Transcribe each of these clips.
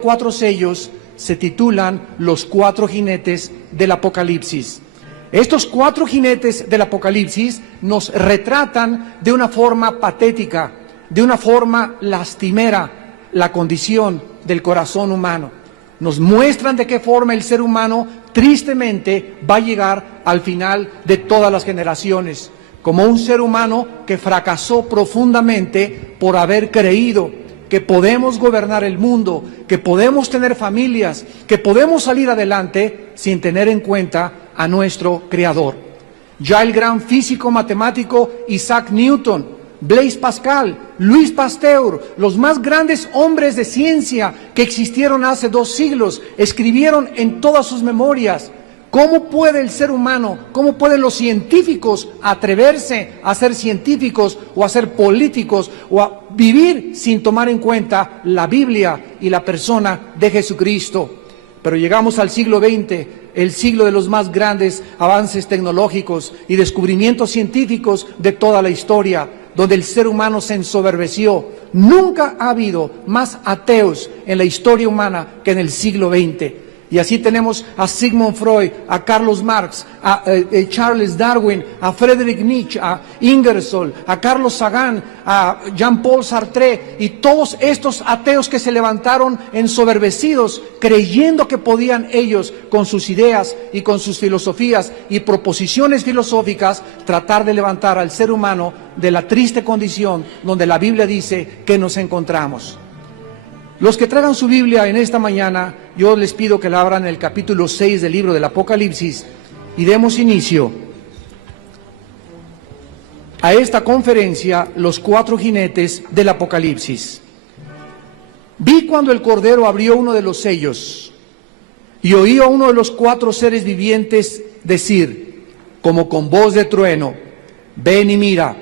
4 sellos se titulan los 4 jinetes del Apocalipsis. Estos 4 jinetes del Apocalipsis nos retratan de una forma patética, de una forma lastimera, la condición del corazón humano. Nos muestran de qué forma el ser humano tristemente va a llegar al final de todas las generaciones, como un ser humano que fracasó profundamente por haber creído que podemos gobernar el mundo, que podemos tener familias, que podemos salir adelante sin tener en cuenta a nuestro Creador. Ya el gran físico matemático Isaac Newton, Blaise Pascal, Louis Pasteur, los más grandes hombres de ciencia que existieron hace 2 siglos, escribieron en todas sus memorias: ¿cómo puede el ser humano, cómo pueden los científicos atreverse a ser científicos o a ser políticos o a vivir sin tomar en cuenta la Biblia y la persona de Jesucristo? Pero llegamos al siglo XX, el siglo de los más grandes avances tecnológicos y descubrimientos científicos de toda la historia, donde el ser humano se ensoberbeció. Nunca ha habido más ateos en la historia humana que en el siglo XX. Y así tenemos a Sigmund Freud, a Carlos Marx, a Charles Darwin, a Friedrich Nietzsche, a Ingersoll, a Carlos Sagan, a Jean-Paul Sartre y todos estos ateos que se levantaron ensoberbecidos, creyendo que podían ellos, con sus ideas y con sus filosofías y proposiciones filosóficas, tratar de levantar al ser humano de la triste condición donde la Biblia dice que nos encontramos. Los que traigan su Biblia en esta mañana, yo les pido que la abran en el capítulo 6 del libro del Apocalipsis y demos inicio a esta conferencia, los 4 jinetes del Apocalipsis. Vi cuando el Cordero abrió uno de los sellos y oí a uno de los 4 seres vivientes decir, como con voz de trueno: ven y mira.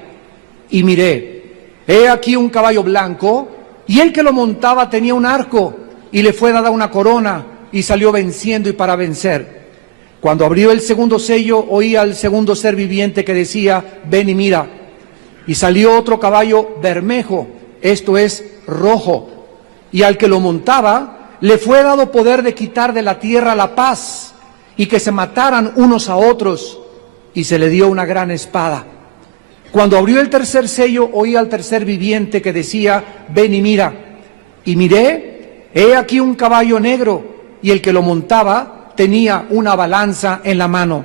Y miré, he aquí un caballo blanco, y el que lo montaba tenía un arco, y le fue dada una corona, y salió venciendo y para vencer. Cuando abrió el segundo sello, oí al segundo ser viviente que decía: ven y mira. Y salió otro caballo bermejo, esto es, rojo, y al que lo montaba le fue dado poder de quitar de la tierra la paz, y que se mataran unos a otros, y se le dio una gran espada. Cuando abrió el tercer sello, oí al tercer viviente que decía: ven y mira. Y miré, he aquí un caballo negro, y el que lo montaba tenía una balanza en la mano.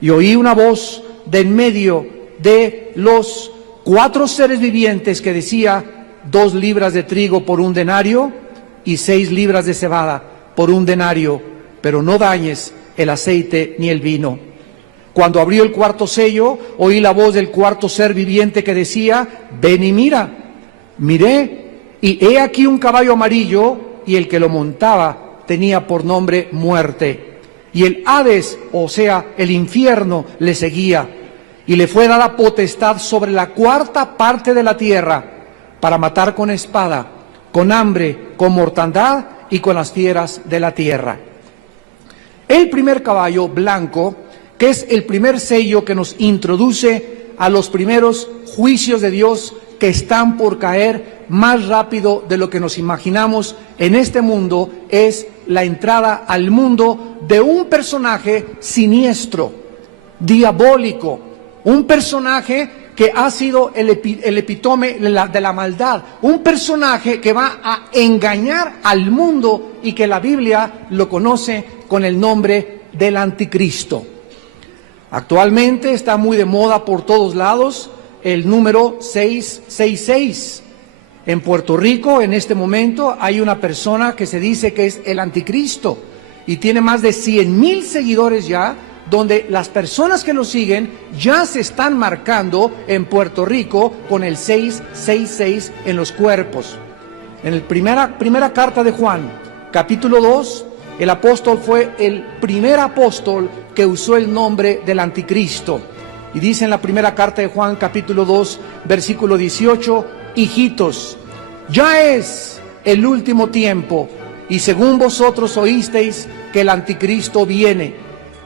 Y oí una voz de en medio de los 4 seres vivientes que decía: 2 libras de trigo por 1 denario, y 6 libras de cebada por 1 denario, pero no dañes el aceite ni el vino. Cuando abrió el cuarto sello, oí la voz del cuarto ser viviente que decía: ven y mira. Miré, y he aquí un caballo amarillo, y el que lo montaba tenía por nombre Muerte. Y el Hades, o sea, el infierno, le seguía. Y le fue dada potestad sobre la 4ª parte de la tierra, para matar con espada, con hambre, con mortandad y con las fieras de la tierra. El primer caballo blanco, que es el primer sello que nos introduce a los primeros juicios de Dios que están por caer más rápido de lo que nos imaginamos en este mundo, es la entrada al mundo de un personaje siniestro, diabólico, un personaje que ha sido el epítome de la maldad, un personaje que va a engañar al mundo y que la Biblia lo conoce con el nombre del Anticristo. Actualmente está muy de moda por todos lados el número 666. En Puerto Rico, en este momento, hay una persona que se dice que es el Anticristo y tiene más de 100,000 seguidores ya, donde las personas que lo siguen ya se están marcando en Puerto Rico con el 666 en los cuerpos. En la primera carta de Juan, capítulo 2, el apóstol fue el primer apóstol que usó el nombre del Anticristo. Y dice en la primera carta de Juan, capítulo 2, versículo 18: hijitos, ya es el último tiempo, y según vosotros oísteis que el Anticristo viene,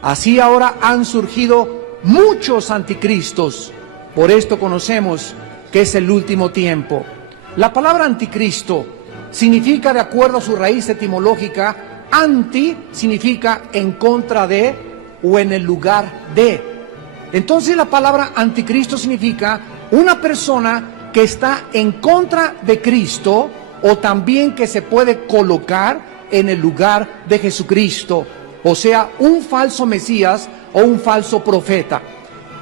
así ahora han surgido muchos anticristos. Por esto conocemos que es el último tiempo. La palabra anticristo significa, de acuerdo a su raíz etimológica, anti significa en contra de o en el lugar de. Entonces la palabra anticristo significa una persona que está en contra de Cristo, o también que se puede colocar en el lugar de Jesucristo, o sea, un falso Mesías o un falso profeta.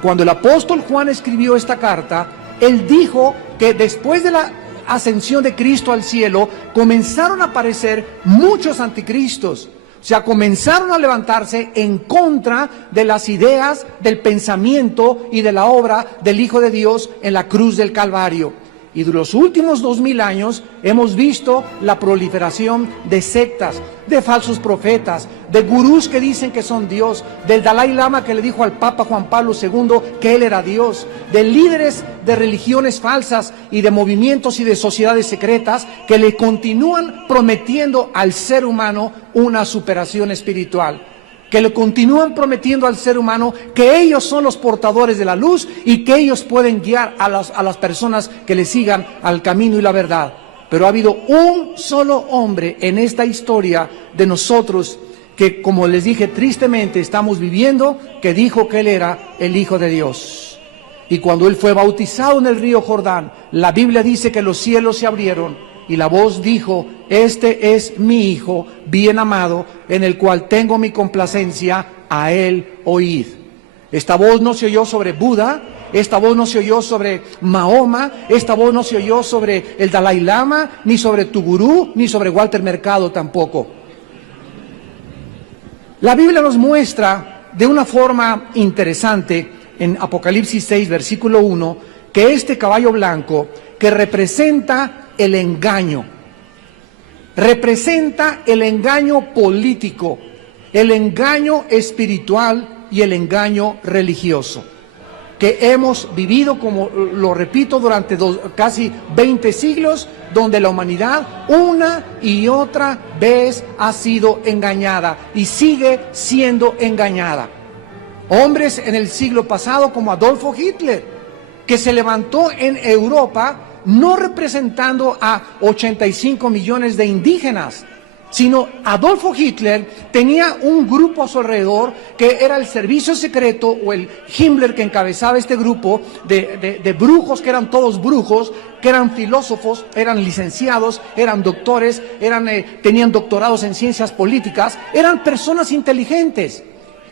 Cuando el apóstol Juan escribió esta carta, él dijo que después de la ascensión de Cristo al cielo, comenzaron a aparecer muchos anticristos. O sea, comenzaron a levantarse en contra de las ideas, del pensamiento y de la obra del Hijo de Dios en la cruz del Calvario. Y de los últimos 2000 años hemos visto la proliferación de sectas, de falsos profetas, de gurús que dicen que son Dios, del Dalai Lama que le dijo al Papa Juan Pablo II que él era Dios, de líderes de religiones falsas y de movimientos y de sociedades secretas que le continúan prometiendo al ser humano una superación espiritual, que le continúan prometiendo al ser humano que ellos son los portadores de la luz y que ellos pueden guiar a las personas que le sigan al camino y la verdad. Pero ha habido un solo hombre en esta historia de nosotros que, como les dije, tristemente estamos viviendo, que dijo que él era el Hijo de Dios. Y cuando él fue bautizado en el río Jordán, la Biblia dice que los cielos se abrieron y la voz dijo: este es mi Hijo bien amado, en el cual tengo mi complacencia, a él oíd. Esta voz no se oyó sobre Buda, esta voz no se oyó sobre Mahoma, esta voz no se oyó sobre el Dalai Lama, ni sobre tu gurú, ni sobre Walter Mercado tampoco. La Biblia nos muestra de una forma interesante en Apocalipsis 6, versículo 1, que este caballo blanco, que representa el engaño, representa el engaño político, el engaño espiritual y el engaño religioso, que hemos vivido, como lo repito, durante casi 20 siglos, donde la humanidad una y otra vez ha sido engañada y sigue siendo engañada. Hombres en el siglo pasado como Adolfo Hitler, que se levantó en Europa no representando a 85 millones de indígenas, sino Adolfo Hitler tenía un grupo a su alrededor que era el servicio secreto, o el Himmler, que encabezaba este grupo de brujos, que eran todos brujos, que eran filósofos, eran licenciados, eran doctores, tenían doctorados en ciencias políticas, eran personas inteligentes.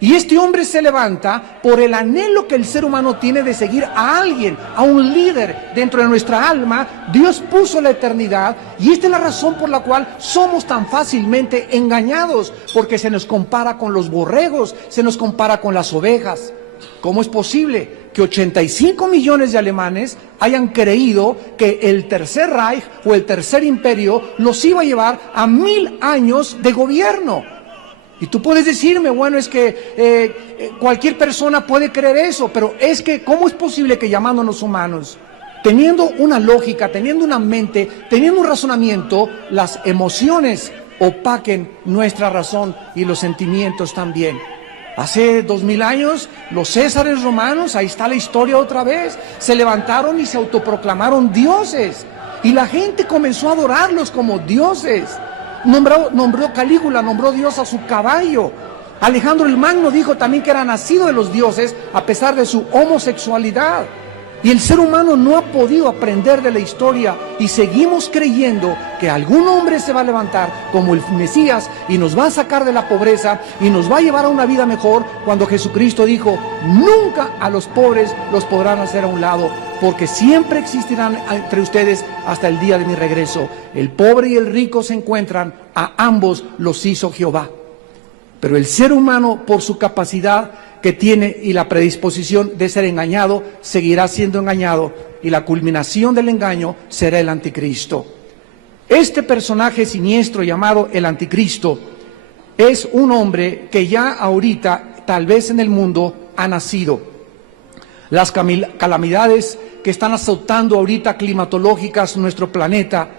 Y este hombre se levanta por el anhelo que el ser humano tiene de seguir a alguien, a un líder dentro de nuestra alma. Dios puso la eternidad, y esta es la razón por la cual somos tan fácilmente engañados, porque se nos compara con los borregos, se nos compara con las ovejas. ¿Cómo es posible que 85 millones de alemanes hayan creído que el Tercer Reich o el Tercer Imperio los iba a llevar a 1000 años de gobierno? Y tú puedes decirme, bueno, es que cualquier persona puede creer eso, pero es que, ¿cómo es posible que, llamándonos humanos, teniendo una lógica, teniendo una mente, teniendo un razonamiento, las emociones opaquen nuestra razón y los sentimientos también? Hace 2000 años, los césares romanos, ahí está la historia otra vez, se levantaron y se autoproclamaron dioses, y la gente comenzó a adorarlos como dioses. Nombró Calígula, nombró Dios a su caballo. Alejandro el Magno dijo también que era nacido de los dioses a pesar de su homosexualidad. Y el ser humano no ha podido aprender de la historia, y seguimos creyendo que algún hombre se va a levantar como el Mesías y nos va a sacar de la pobreza y nos va a llevar a una vida mejor, cuando Jesucristo dijo: nunca a los pobres los podrán hacer a un lado, porque siempre existirán entre ustedes hasta el día de mi regreso. El pobre y el rico se encuentran, a ambos los hizo Jehová. Pero el ser humano, por su capacidad que tiene y la predisposición de ser engañado, seguirá siendo engañado, y la culminación del engaño será el anticristo. Este personaje siniestro llamado el anticristo es un hombre que ya ahorita, tal vez en el mundo, ha nacido. Las calamidades que están azotando ahorita climatológicas nuestro planeta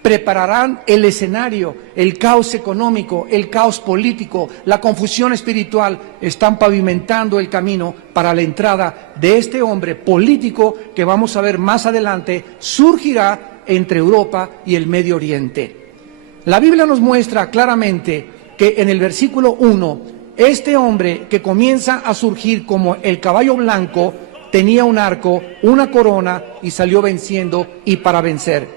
prepararán el escenario, el caos económico, el caos político, la confusión espiritual, están pavimentando el camino para la entrada de este hombre político que vamos a ver más adelante surgirá entre Europa y el Medio Oriente. La Biblia nos muestra claramente que en el versículo 1, este hombre que comienza a surgir como el caballo blanco, tenía un arco, una corona y salió venciendo y para vencer.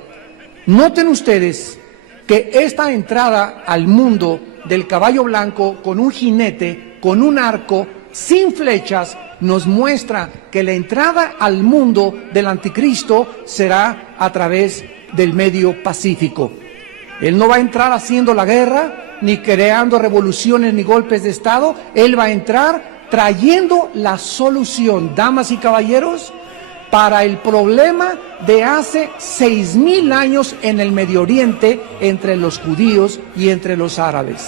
Noten ustedes que esta entrada al mundo del caballo blanco con un jinete, con un arco, sin flechas, nos muestra que la entrada al mundo del anticristo será a través del medio pacífico. Él no va a entrar haciendo la guerra, ni creando revoluciones ni golpes de Estado. Él va a entrar trayendo la solución, damas y caballeros, para el problema de hace 6,000 años en el Medio Oriente entre los judíos y entre los árabes.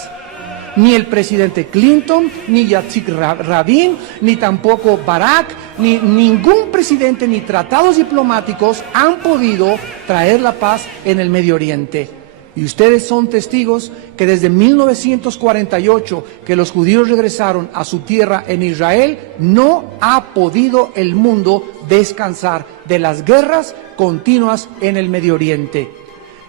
Ni el presidente Clinton, ni Yitzhak Rabin, ni tampoco Barack, ni ningún presidente, ni tratados diplomáticos han podido traer la paz en el Medio Oriente. Y ustedes son testigos que desde 1948, que los judíos regresaron a su tierra en Israel, no ha podido el mundo descansar de las guerras continuas en el Medio Oriente.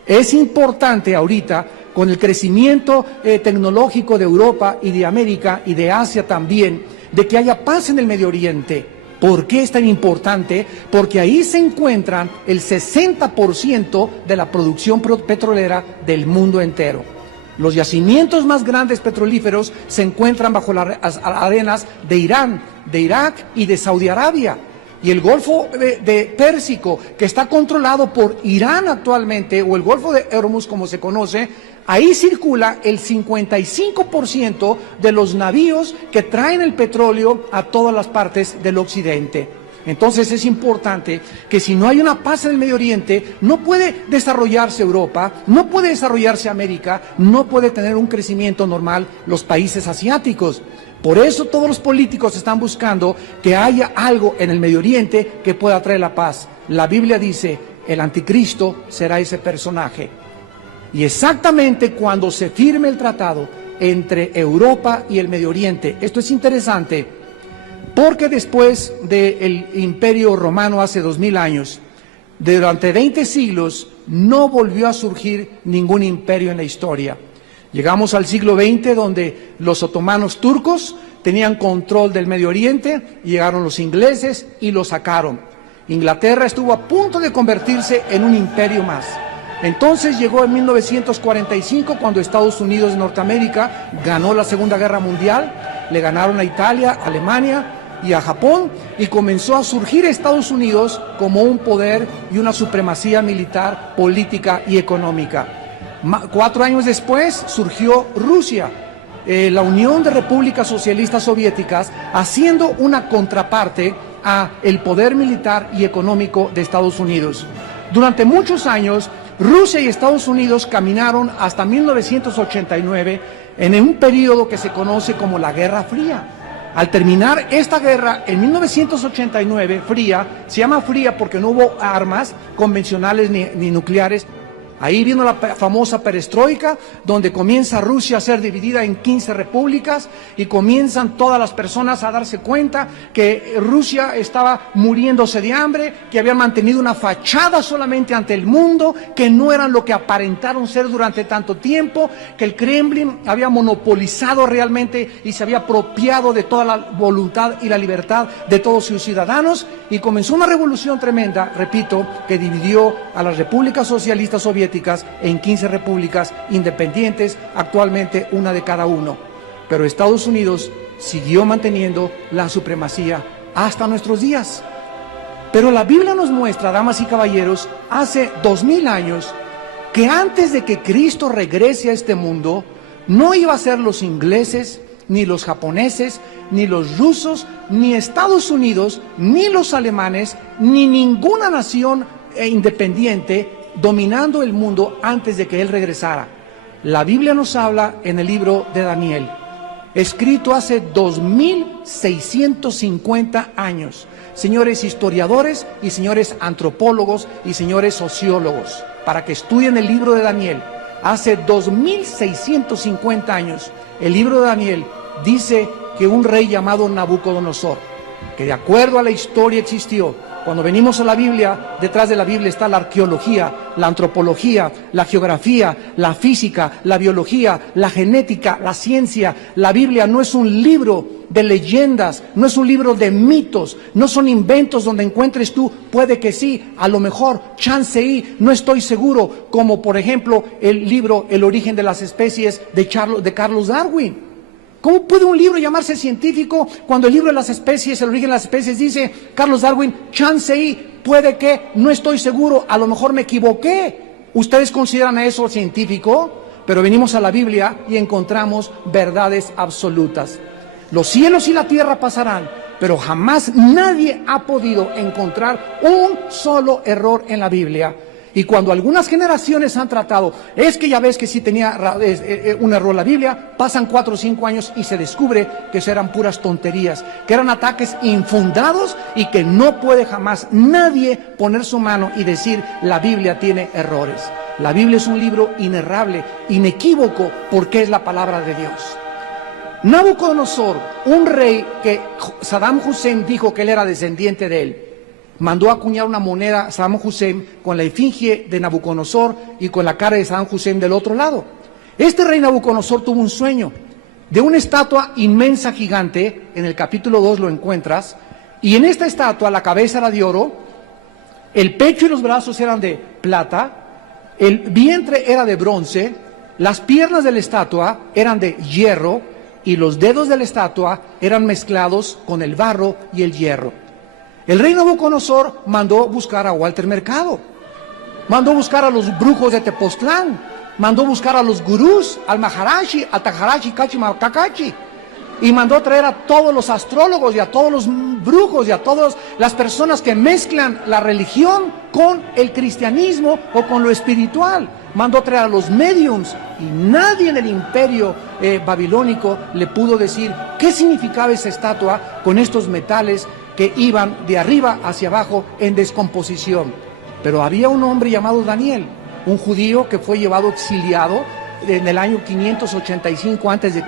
Es importante ahorita, con el crecimiento tecnológico de Europa y de América y de Asia también, de que haya paz en el Medio Oriente. ¿Por qué es tan importante? Porque ahí se encuentran el 60% de la producción petrolera del mundo entero. Los yacimientos más grandes petrolíferos se encuentran bajo las arenas de Irán, de Irak y de Saudi Arabia. Y el Golfo de Pérsico, que está controlado por Irán actualmente, o el Golfo de Hormuz como se conoce, ahí circula el 55% de los navíos que traen el petróleo a todas las partes del occidente. Entonces es importante que si no hay una paz en el Medio Oriente, no puede desarrollarse Europa, no puede desarrollarse América, no puede tener un crecimiento normal los países asiáticos. Por eso todos los políticos están buscando que haya algo en el Medio Oriente que pueda traer la paz. La Biblia dice, el anticristo será ese personaje. Y exactamente cuando se firme el tratado entre Europa y el Medio Oriente, esto es interesante, porque después del Imperio Romano hace 2000 años, durante 20 siglos, no volvió a surgir ningún imperio en la historia. Llegamos al siglo XX, donde los otomanos turcos tenían control del Medio Oriente, llegaron los ingleses y lo sacaron. Inglaterra estuvo a punto de convertirse en un imperio más. Entonces llegó en 1945, cuando Estados Unidos de Norteamérica ganó la Segunda Guerra Mundial, le ganaron a Italia, a Alemania y a Japón, y comenzó a surgir Estados Unidos como un poder y una supremacía militar, política y económica. 4 años después surgió Rusia, la Unión de Repúblicas Socialistas Soviéticas, haciendo una contraparte a el poder militar y económico de Estados Unidos. Durante muchos años, Rusia y Estados Unidos caminaron hasta 1989 en un periodo que se conoce como la Guerra Fría. Al terminar esta guerra en 1989, fría, se llama fría porque no hubo armas convencionales ni nucleares. Ahí vino la famosa perestroika, donde comienza Rusia a ser dividida en 15 repúblicas y comienzan todas las personas a darse cuenta que Rusia estaba muriéndose de hambre, que habían mantenido una fachada solamente ante el mundo, que no eran lo que aparentaron ser durante tanto tiempo, que el Kremlin había monopolizado realmente y se había apropiado de toda la voluntad y la libertad de todos sus ciudadanos, y comenzó una revolución tremenda, repito, que dividió a las repúblicas socialistas soviéticas en 15 repúblicas independientes, actualmente una de cada uno. Pero Estados Unidos siguió manteniendo la supremacía hasta nuestros días. Pero la Biblia nos muestra, damas y caballeros, hace 2000 años, que antes de que Cristo regrese a este mundo, no iba a ser los ingleses, ni los japoneses, ni los rusos, ni Estados Unidos, ni los alemanes, ni ninguna nación independiente dominando el mundo antes de que Él regresara. La Biblia nos habla en el libro de Daniel, escrito hace 2650 años. Señores historiadores y señores antropólogos y señores sociólogos, para que estudien el libro de Daniel. Hace 2650 años, el libro de Daniel dice que un rey llamado Nabucodonosor, que de acuerdo a la historia existió, Cuando venimos a la Biblia, detrás de la Biblia está la arqueología, la antropología, la geografía, la física, la biología, la genética, la ciencia. La Biblia no es un libro de leyendas, no es un libro de mitos, no son inventos donde encuentres tú, puede que sí, a lo mejor, chance y, no estoy seguro, como por ejemplo el libro El origen de las especies de Carlos Darwin. ¿Cómo puede un libro llamarse científico cuando el libro de las especies, el origen de las especies, dice Carlos Darwin, chance y, puede que, no estoy seguro, a lo mejor me equivoqué? ¿Ustedes consideran eso científico? Pero venimos a la Biblia y encontramos verdades absolutas. Los cielos y la tierra pasarán, pero jamás nadie ha podido encontrar un solo error en la Biblia. Y cuando algunas generaciones han tratado, es que ya ves que sí tenía un error la Biblia, pasan 4 o 5 años y se descubre que eso eran puras tonterías, que eran ataques infundados y que no puede jamás nadie poner su mano y decir la Biblia tiene errores. La Biblia es un libro inerrable, inequívoco, porque es la palabra de Dios. Nabucodonosor, un rey que Saddam Hussein dijo que él era descendiente de él, mandó a acuñar una moneda Saddam Hussein con la efigie de Nabucodonosor y con la cara de Saddam Hussein del otro lado. Este rey Nabucodonosor tuvo un sueño de una estatua inmensa, gigante. En el capítulo 2 lo encuentras, y en esta estatua la cabeza era de oro, el pecho y los brazos eran de plata, el vientre era de bronce, las piernas de la estatua eran de hierro y los dedos de la estatua eran mezclados con el barro y el hierro. El rey Nabucodonosor mandó buscar a Walter Mercado, mandó buscar a los brujos de Tepoztlán, mandó buscar a los gurús, al Maharashi, al Tajarashi, Kakachi, y mandó traer a todos los astrólogos y a todos los brujos y a todas las personas que mezclan la religión con el cristianismo o con lo espiritual. Mandó traer a los mediums y nadie en el imperio babilónico le pudo decir qué significaba esa estatua con estos metales que iban de arriba hacia abajo en descomposición. Pero había un hombre llamado Daniel, un judío que fue llevado exiliado en el año 585 a.C.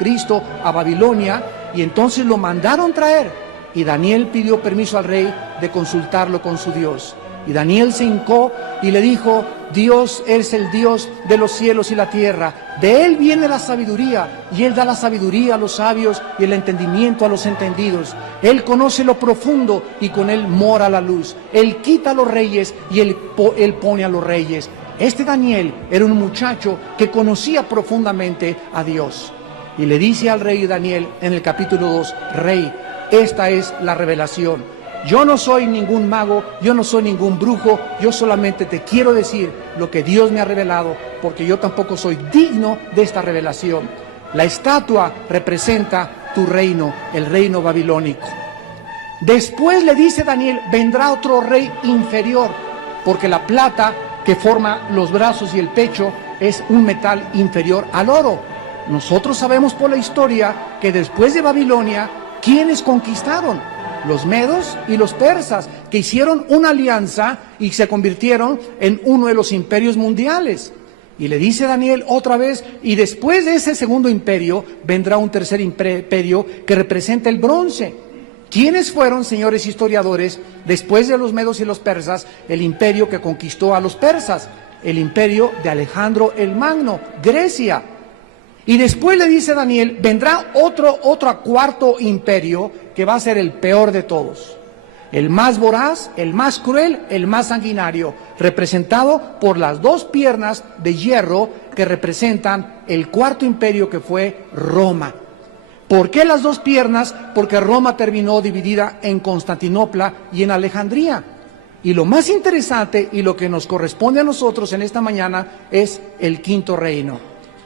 a Babilonia, y entonces lo mandaron traer, y Daniel pidió permiso al rey de consultarlo con su Dios. Y Daniel se hincó y le dijo: Dios es el Dios de los cielos y la tierra, de Él viene la sabiduría, y Él da la sabiduría a los sabios y el entendimiento a los entendidos. Él conoce lo profundo y con Él mora la luz. Él quita a los reyes y Él pone a los reyes. Este Daniel era un muchacho que conocía profundamente a Dios. Y le dice al rey Daniel en el capítulo 2, Rey, esta es la revelación. Yo no soy ningún mago, yo no soy ningún brujo, yo solamente te quiero decir lo que Dios me ha revelado, porque yo tampoco soy digno de esta revelación. La estatua representa tu reino, el reino babilónico. Después le dice Daniel, vendrá otro rey inferior, porque la plata que forma los brazos y el pecho es un metal inferior al oro. Nosotros sabemos por la historia que después de Babilonia, ¿quiénes conquistaron? Los medos y los persas, que hicieron una alianza y se convirtieron en uno de los imperios mundiales. Y le dice Daniel otra vez, y después de ese segundo imperio vendrá un tercer imperio que representa el bronce. ¿Quiénes fueron, señores historiadores, después de los medos y los persas, el imperio que conquistó a los persas? El imperio de Alejandro el Magno, Grecia. Y después le dice Daniel, vendrá otro cuarto imperio que va a ser el peor de todos. El más voraz, el más cruel, el más sanguinario, representado por las dos piernas de hierro que representan el cuarto imperio que fue Roma. ¿Por qué las dos piernas? Porque Roma terminó dividida en Constantinopla y en Alejandría. Y lo más interesante y lo que nos corresponde a nosotros en esta mañana es el quinto reino.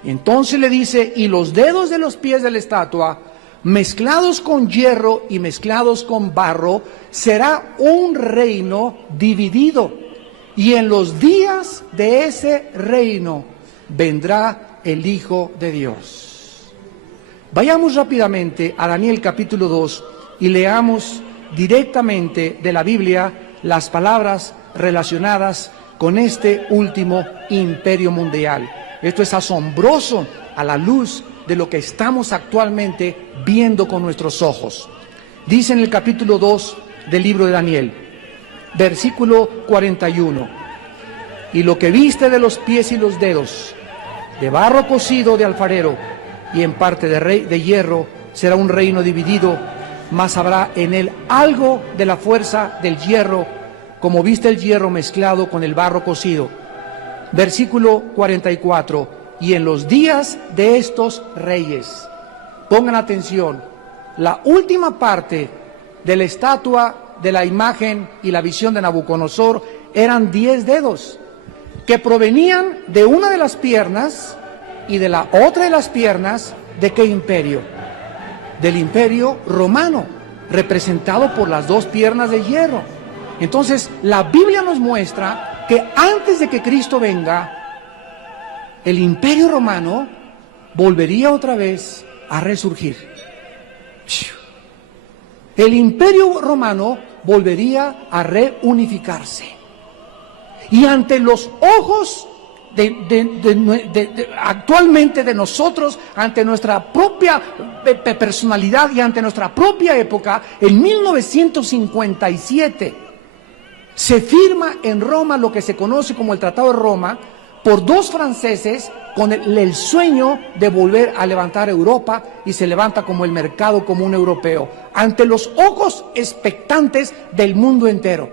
Entonces le dice, y los dedos de los pies de la estatua, mezclados con hierro y mezclados con barro, será un reino dividido. Y en los días de ese reino vendrá el Hijo de Dios. Vayamos rápidamente a Daniel capítulo 2 y leamos directamente de la Biblia las palabras relacionadas con este último imperio mundial. Esto es asombroso a la luz de lo que estamos actualmente viendo con nuestros ojos. Dice en el capítulo 2 del libro de Daniel: Versículo 41. Y lo que viste de los pies y los dedos, de barro cocido de alfarero, y en parte de hierro, será un reino dividido, mas habrá en él algo de la fuerza del hierro, como viste el hierro mezclado con el barro cocido. Versículo 44. Y en los días de estos reyes, pongan atención, la última parte de la estatua, de la imagen y la visión de Nabucodonosor eran 10 dedos que provenían de una de las piernas y de la otra de las piernas. ¿De qué imperio? Del imperio romano, representado por las dos piernas de hierro. Entonces la Biblia nos muestra que antes de que Cristo venga, el imperio romano volvería otra vez a resurgir. El imperio romano volvería a reunificarse. Y ante los ojos actualmente de nosotros, ante nuestra propia personalidad y ante nuestra propia época, en 1957 se firma en Roma lo que se conoce como el Tratado de Roma por dos franceses con el sueño de volver a levantar Europa, y se levanta como el mercado común europeo ante los ojos expectantes del mundo entero.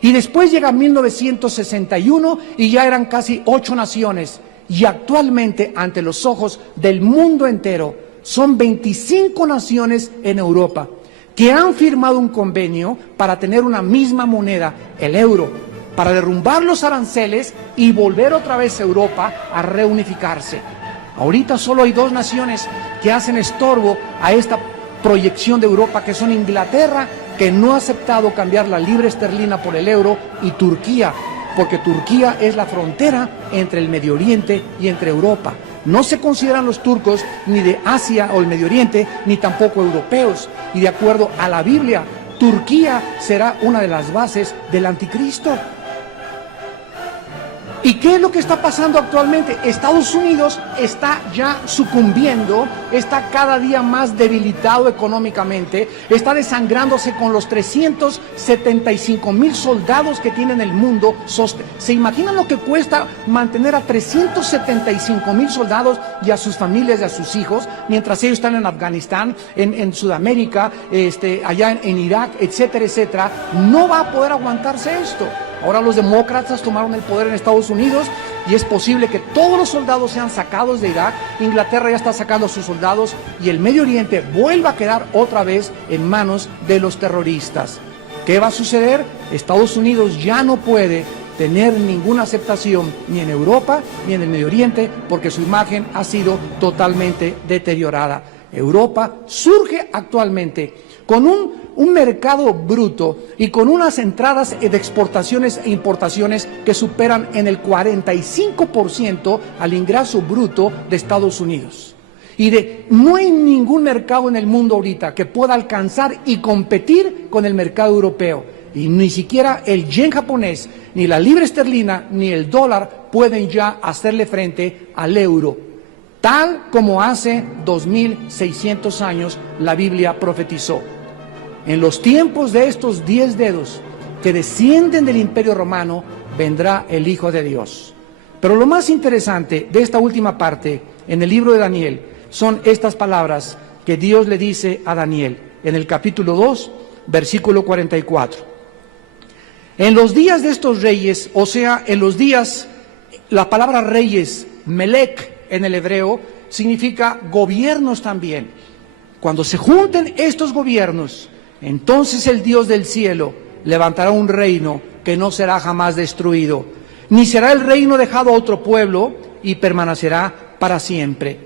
Y después llega 1961 y ya eran casi 8 naciones, y actualmente ante los ojos del mundo entero son 25 naciones en Europa que han firmado un convenio para tener una misma moneda, el euro, para derrumbar los aranceles y volver otra vez a Europa a reunificarse. Ahorita solo hay 2 naciones que hacen estorbo a esta proyección de Europa, que son Inglaterra, que no ha aceptado cambiar la libra esterlina por el euro, y Turquía, porque Turquía es la frontera entre el Medio Oriente y entre Europa. No se consideran los turcos ni de Asia o el Medio Oriente, ni tampoco europeos, y de acuerdo a la Biblia, Turquía será una de las bases del anticristo. ¿Y qué es lo que está pasando actualmente? Estados Unidos está ya sucumbiendo, está cada día más debilitado económicamente, está desangrándose con los 375,000 soldados que tiene en el mundo. ¿Se imaginan lo que cuesta mantener a 375,000 soldados y a sus familias y a sus hijos, mientras ellos están en Afganistán, en Sudamérica, allá en Irak, etcétera, etcétera? No va a poder aguantarse esto. Ahora los demócratas tomaron el poder en Estados Unidos y es posible que todos los soldados sean sacados de Irak. Inglaterra ya está sacando a sus soldados y el Medio Oriente vuelva a quedar otra vez en manos de los terroristas. ¿Qué va a suceder? Estados Unidos ya no puede tener ninguna aceptación ni en Europa ni en el Medio Oriente, porque su imagen ha sido totalmente deteriorada. Europa surge actualmente con un mercado bruto y con unas entradas de exportaciones e importaciones que superan en el 45% al ingreso bruto de Estados Unidos. No hay ningún mercado en el mundo ahorita que pueda alcanzar y competir con el mercado europeo. Y ni siquiera el yen japonés, ni la libra esterlina, ni el dólar pueden ya hacerle frente al euro, tal como hace 2600 años la Biblia profetizó. En los tiempos de estos 10 dedos que descienden del Imperio Romano, vendrá el Hijo de Dios. Pero lo más interesante de esta última parte, en el libro de Daniel, son estas palabras que Dios le dice a Daniel, en el capítulo 2, versículo 44. En los días de estos reyes, o sea, en los días, la palabra reyes, melech en el hebreo, significa gobiernos también. Cuando se junten estos gobiernos, entonces el Dios del cielo levantará un reino que no será jamás destruido, ni será el reino dejado a otro pueblo, y permanecerá para siempre.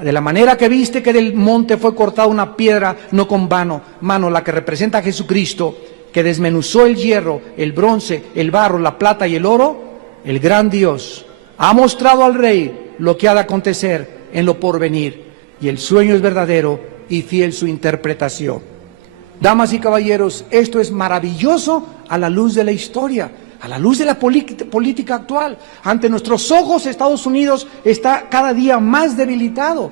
De la manera que viste que del monte fue cortada una piedra, no con mano, la que representa a Jesucristo, que desmenuzó el hierro, el bronce, el barro, la plata y el oro, el gran Dios ha mostrado al rey lo que ha de acontecer en lo porvenir, y el sueño es verdadero y fiel su interpretación. Damas y caballeros, esto es maravilloso a la luz de la historia. A la luz de la política actual, ante nuestros ojos Estados Unidos está cada día más debilitado,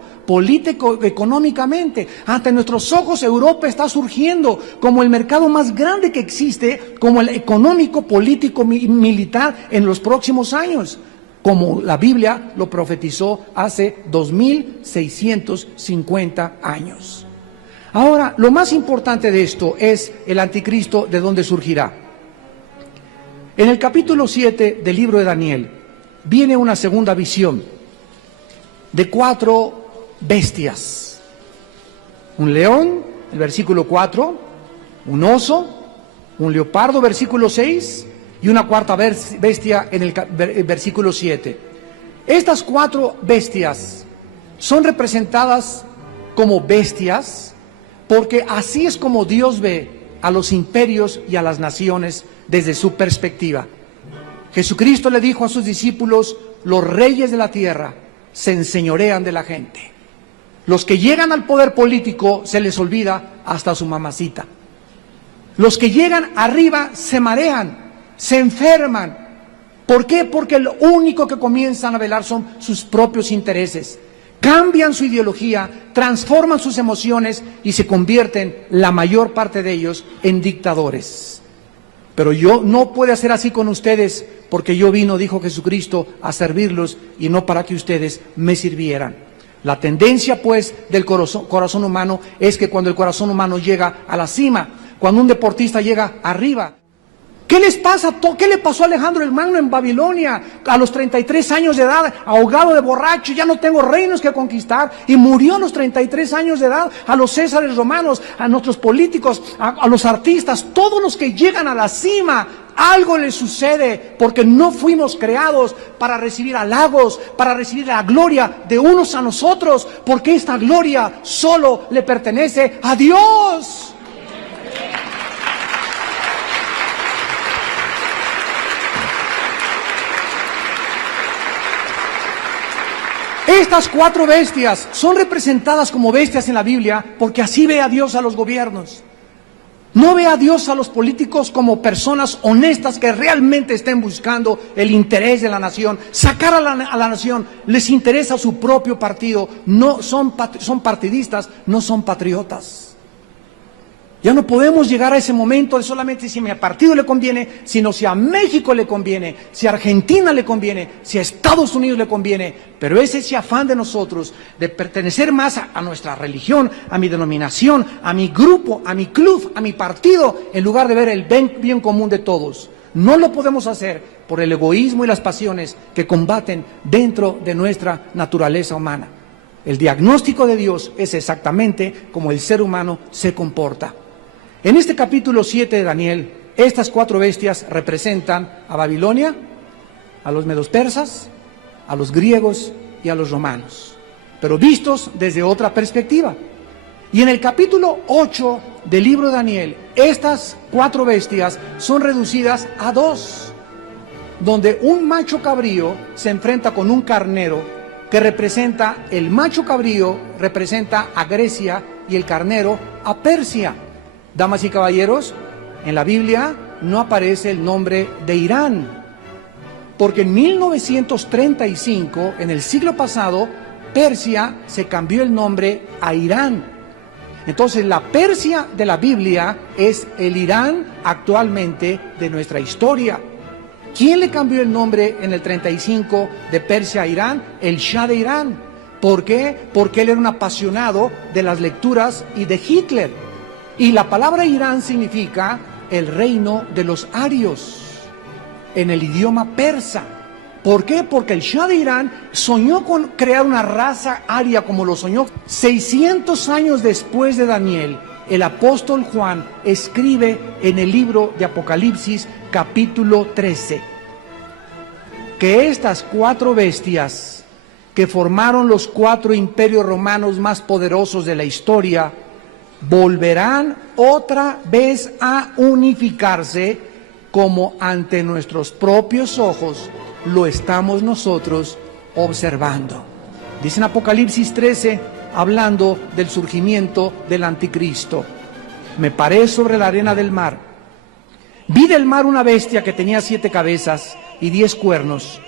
económicamente. Ante nuestros ojos Europa está surgiendo como el mercado más grande que existe, como el económico, político, militar en los próximos años, como la Biblia lo profetizó hace 2650 años. Ahora, lo más importante de esto es el anticristo, de dónde surgirá. En el capítulo 7 del libro de Daniel viene una segunda visión de 4 bestias. Un león, el versículo 4, un oso, un leopardo, versículo 6, y una cuarta bestia en el versículo 7. Estas 4 bestias son representadas como bestias porque así es como Dios ve a los imperios y a las naciones desde su perspectiva. Jesucristo le dijo a sus discípulos: los reyes de la tierra se enseñorean de la gente. Los que llegan al poder político se les olvida hasta su mamacita. Los que llegan arriba se marean, se enferman. ¿Por qué? Porque lo único que comienzan a velar son sus propios intereses. Cambian su ideología, transforman sus emociones y se convierten, la mayor parte de ellos, en dictadores. Pero yo no puedo hacer así con ustedes, porque yo vino, dijo Jesucristo, a servirlos y no para que ustedes me sirvieran. La tendencia, pues, del corazón humano es que cuando el corazón humano llega a la cima, cuando un deportista llega arriba, ¿qué les pasa? ¿Qué le pasó a Alejandro el Magno en Babilonia? A los 33 años de edad, ahogado de borracho, ya no tengo reinos que conquistar, y murió a los 33 años de edad. A los césares romanos, a nuestros políticos, a los artistas, todos los que llegan a la cima, algo les sucede, porque no fuimos creados para recibir halagos, para recibir la gloria de unos a nosotros, porque esta gloria solo le pertenece a Dios. Estas 4 bestias son representadas como bestias en la Biblia porque así ve a Dios a los gobiernos. No ve a Dios a los políticos como personas honestas que realmente estén buscando el interés de la nación, sacar a la nación. Les interesa su propio partido, no son partidistas, no son patriotas. Ya no podemos llegar a ese momento de solamente si a mi partido le conviene, sino si a México le conviene, si a Argentina le conviene, si a Estados Unidos le conviene. Pero es ese afán de nosotros de pertenecer más a nuestra religión, a mi denominación, a mi grupo, a mi club, a mi partido, en lugar de ver el bien común de todos. No lo podemos hacer por el egoísmo y las pasiones que combaten dentro de nuestra naturaleza humana. El diagnóstico de Dios es exactamente como el ser humano se comporta. En este capítulo 7 de Daniel, estas 4 bestias representan a Babilonia, a los medos persas, a los griegos y a los romanos, pero vistos desde otra perspectiva. Y en el capítulo 8 del libro de Daniel, estas 4 bestias son reducidas a 2, donde un macho cabrío se enfrenta con un carnero que representa, el macho cabrío representa a Grecia y el carnero a Persia. Damas y caballeros, en la Biblia no aparece el nombre de Irán, porque en 1935, en el siglo pasado, Persia se cambió el nombre a Irán. Entonces la Persia de la Biblia es el Irán actualmente de nuestra historia. ¿Quién le cambió el nombre en el 35 de Persia a Irán? El Shah de Irán. ¿Por qué? Porque él era un apasionado de las lecturas y de Hitler. Y la palabra Irán significa el reino de los arios en el idioma persa. ¿Por qué? Porque el Shah de Irán soñó con crear una raza aria como lo soñó. 600 años después de Daniel, el apóstol Juan escribe en el libro de Apocalipsis capítulo 13 que estas 4 bestias que formaron los 4 imperios romanos más poderosos de la historia volverán otra vez a unificarse como ante nuestros propios ojos lo estamos nosotros observando. Dice en Apocalipsis 13, hablando del surgimiento del anticristo: me paré sobre la arena del mar Vi del mar una bestia que tenía 7 cabezas y 10 cuernos,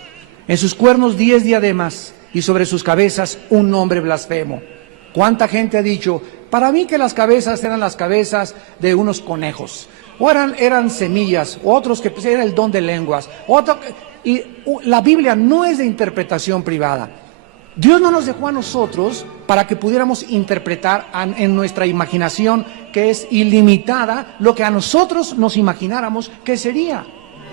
en sus cuernos 10 diademas y sobre sus cabezas un nombre blasfemo. ¿Cuánta gente ha dicho, para mí que las cabezas eran las cabezas de unos conejos, o eran semillas, o otros que pues, era el don de lenguas, y la Biblia no es de interpretación privada. Dios no nos dejó a nosotros para que pudiéramos interpretar en nuestra imaginación, que es ilimitada, lo que a nosotros nos imagináramos que sería.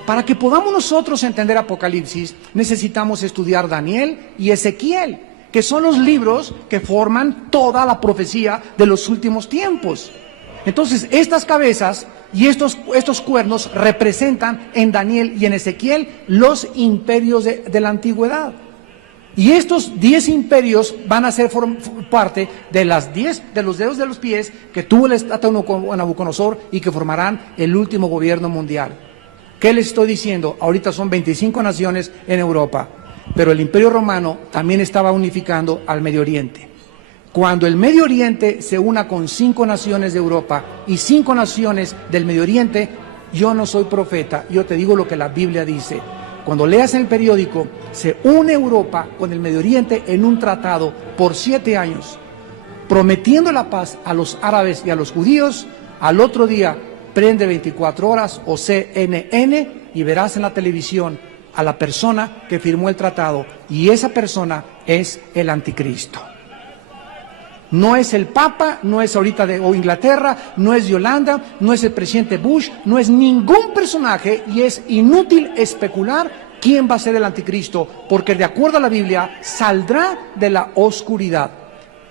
Para que podamos nosotros entender Apocalipsis, necesitamos estudiar Daniel y Ezequiel, que son los libros que forman toda la profecía de los últimos tiempos. Entonces, estas cabezas y estos cuernos representan en Daniel y en Ezequiel los imperios de la antigüedad. Y estos 10 imperios van a ser parte de de los dedos de los pies que tuvo el estatua de Nabucodonosor y que formarán el último gobierno mundial. ¿Qué les estoy diciendo? Ahorita son 25 naciones en Europa, pero el Imperio Romano también estaba unificando al Medio Oriente. Cuando el Medio Oriente se una con 5 naciones de Europa y 5 naciones del Medio Oriente, yo no soy profeta, yo te digo lo que la Biblia dice. Cuando leas en el periódico, se une Europa con el Medio Oriente en un tratado por 7 años, prometiendo la paz a los árabes y a los judíos. Al otro día prende 24 horas o CNN y verás en la televisión a la persona que firmó el tratado, y esa persona es el anticristo. No es el Papa, no es ahorita de Inglaterra, no es de Holanda, no es el presidente Bush, no es ningún personaje, y es inútil especular quién va a ser el anticristo, porque de acuerdo a la Biblia saldrá de la oscuridad,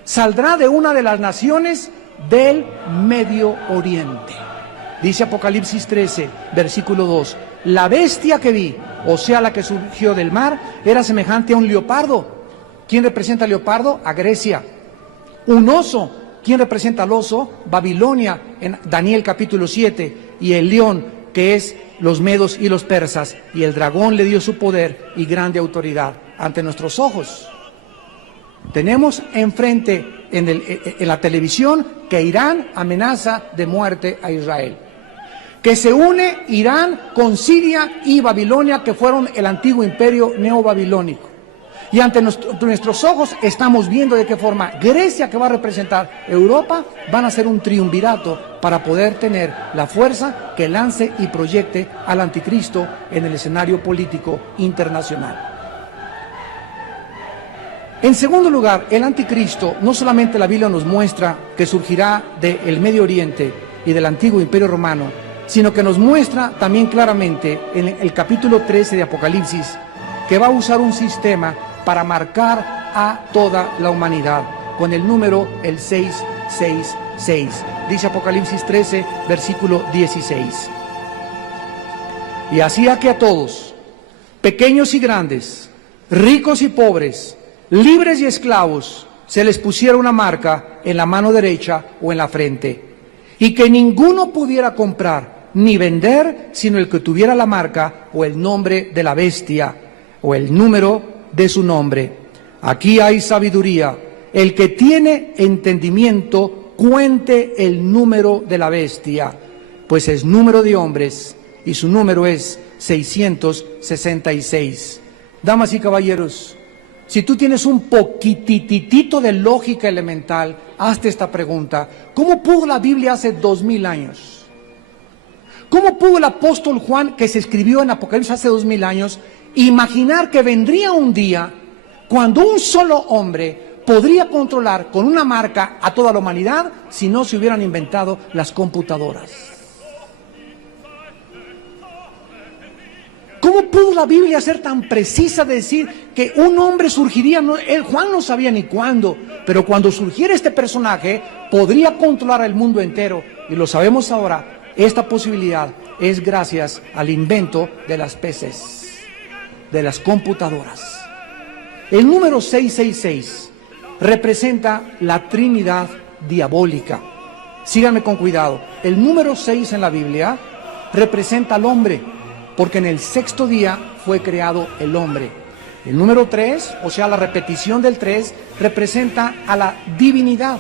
saldrá de una de las naciones del Medio Oriente. Dice Apocalipsis 13, versículo 2, la bestia que vi, o sea la que surgió del mar, era semejante a un leopardo. ¿Quién representa al leopardo? A Grecia. Un oso. ¿Quién representa al oso? Babilonia, en Daniel capítulo 7. Y el león, que es los medos y los persas. Y el dragón le dio su poder y grande autoridad ante nuestros ojos. Tenemos enfrente en la televisión que Irán amenaza de muerte a Israel. Que se une Irán con Siria y Babilonia, que fueron el antiguo imperio neobabilónico. Y ante nuestros ojos estamos viendo de qué forma Grecia, que va a representar Europa, van a ser un triunvirato para poder tener la fuerza que lance y proyecte al anticristo en el escenario político internacional. En segundo lugar, el anticristo, no solamente la Biblia nos muestra que surgirá del Medio Oriente y del antiguo imperio romano, sino que nos muestra también claramente en el capítulo 13 de Apocalipsis que va a usar un sistema para marcar a toda la humanidad, con el número el 666. Dice Apocalipsis 13, versículo 16. Y hacía que a todos, pequeños y grandes, ricos y pobres, libres y esclavos, se les pusiera una marca en la mano derecha o en la frente, y que ninguno pudiera comprar ni vender, sino el que tuviera la marca o el nombre de la bestia o el número de su nombre. Aquí hay sabiduría. El que tiene entendimiento, cuente el número de la bestia, pues es número de hombres y su número es 666. Damas y caballeros, si tú tienes un poquititito de lógica elemental, hazte esta pregunta: ¿cómo pudo la Biblia hace 2000 años? ¿Cómo pudo el apóstol Juan, que se escribió en Apocalipsis hace 2000 años, imaginar que vendría un día cuando un solo hombre podría controlar con una marca a toda la humanidad si no se hubieran inventado las computadoras? ¿Cómo pudo la Biblia ser tan precisa de decir que un hombre surgiría? Juan no sabía ni cuándo, pero cuando surgiera este personaje podría controlar el mundo entero, y lo sabemos ahora. Esta posibilidad es gracias al invento de las PCs, de las computadoras. El número 666 representa la Trinidad diabólica. Síganme con cuidado. El número 6 en la Biblia representa al hombre, porque en el sexto día fue creado el hombre. El número 3, o sea, la repetición del 3, representa a la divinidad,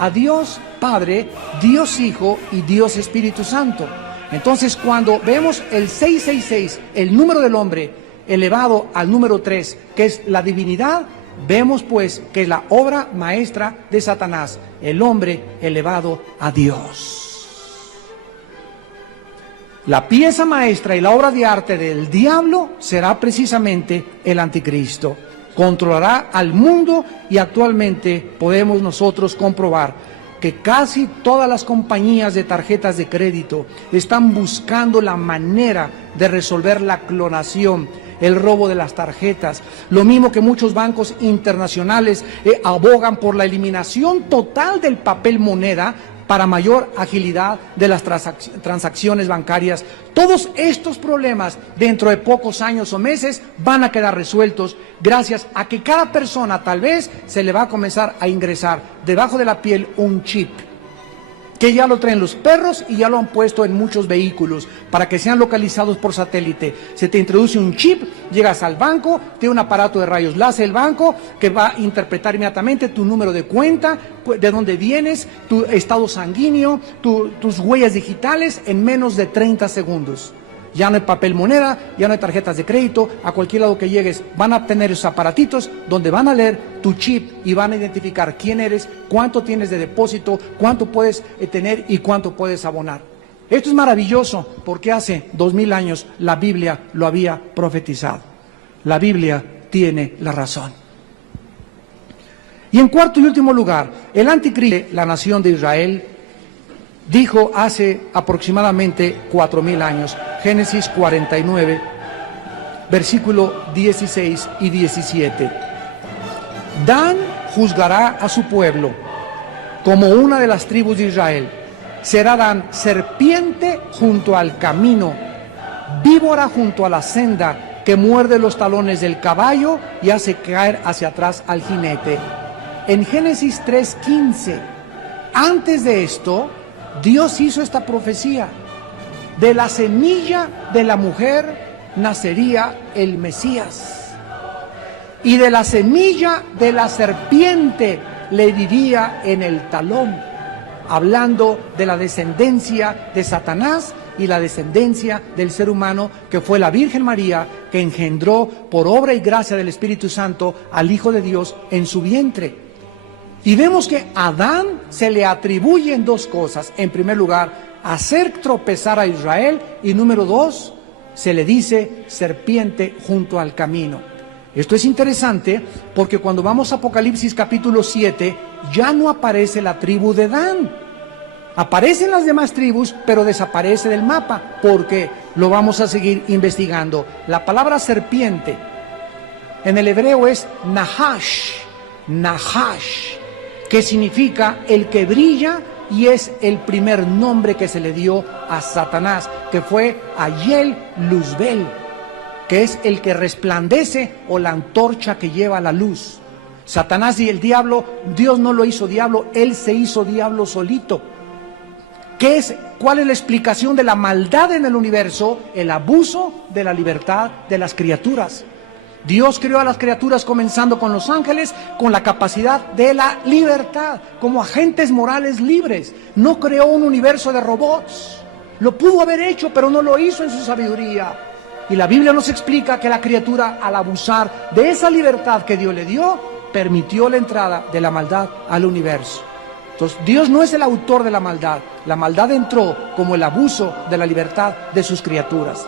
a Dios Padre, Dios Hijo y Dios Espíritu Santo. Entonces, cuando vemos el 666, el número del hombre, elevado al número 3, que es la divinidad, vemos pues que es la obra maestra de Satanás, el hombre elevado a Dios. La pieza maestra y la obra de arte del diablo será precisamente el anticristo. Controlará al mundo y actualmente podemos nosotros comprobar que casi todas las compañías de tarjetas de crédito están buscando la manera de resolver la clonación, el robo de las tarjetas. Lo mismo que muchos bancos internacionales abogan por la eliminación total del papel moneda para mayor agilidad de las transacciones bancarias. Todos estos problemas dentro de pocos años o meses van a quedar resueltos gracias a que cada persona tal vez se le va a comenzar a ingresar debajo de la piel un chip, que ya lo traen los perros y ya lo han puesto en muchos vehículos para que sean localizados por satélite. Se te introduce un chip, llegas al banco, tiene un aparato de rayos láser el banco que va a interpretar inmediatamente tu número de cuenta, de dónde vienes, tu estado sanguíneo, tus huellas digitales en menos de 30 segundos. Ya no hay papel moneda, ya no hay tarjetas de crédito. A cualquier lado que llegues van a tener esos aparatitos donde van a leer tu chip y van a identificar quién eres, cuánto tienes de depósito, cuánto puedes tener y cuánto puedes abonar. Esto es maravilloso porque hace 2000 años la Biblia lo había profetizado. La Biblia tiene la razón. Y en cuarto y último lugar, el anticristo, la nación de Israel, dijo hace aproximadamente 4000 años, Génesis 49, versículo 16 y 17. Dan juzgará a su pueblo como una de las tribus de Israel. Será Dan serpiente junto al camino, víbora junto a la senda, que muerde los talones del caballo y hace caer hacia atrás al jinete. En Génesis 3:15, antes de esto, Dios hizo esta profecía: de la semilla de la mujer nacería el Mesías, y de la semilla de la serpiente le diría en el talón, hablando de la descendencia de Satanás y la descendencia del ser humano, que fue la Virgen María, que engendró por obra y gracia del Espíritu Santo al Hijo de Dios en su vientre. Y vemos que a Adán se le atribuyen dos cosas. En primer lugar, hacer tropezar a Israel, y número dos, se le dice serpiente junto al camino. Esto es interesante porque cuando vamos a Apocalipsis capítulo 7, ya no aparece la tribu de Dan. Aparecen las demás tribus, pero desaparece del mapa, porque lo vamos a seguir investigando. La palabra serpiente en el hebreo es Nahash, Nahash, que significa el que brilla, y es el primer nombre que se le dio a Satanás, que fue Ayel Luzbel, que es el que resplandece o la antorcha que lleva la luz. Satanás y el diablo, Dios no lo hizo diablo, él se hizo diablo solito. ¿Cuál es la explicación de la maldad en el universo? El abuso de la libertad de las criaturas. Dios creó a las criaturas, comenzando con los ángeles, con la capacidad de la libertad, como agentes morales libres. No creó un universo de robots. Lo pudo haber hecho, pero no lo hizo en su sabiduría. Y la Biblia nos explica que la criatura, al abusar de esa libertad que Dios le dio, permitió la entrada de la maldad al universo. Entonces, Dios no es el autor de la maldad. La maldad entró como el abuso de la libertad de sus criaturas.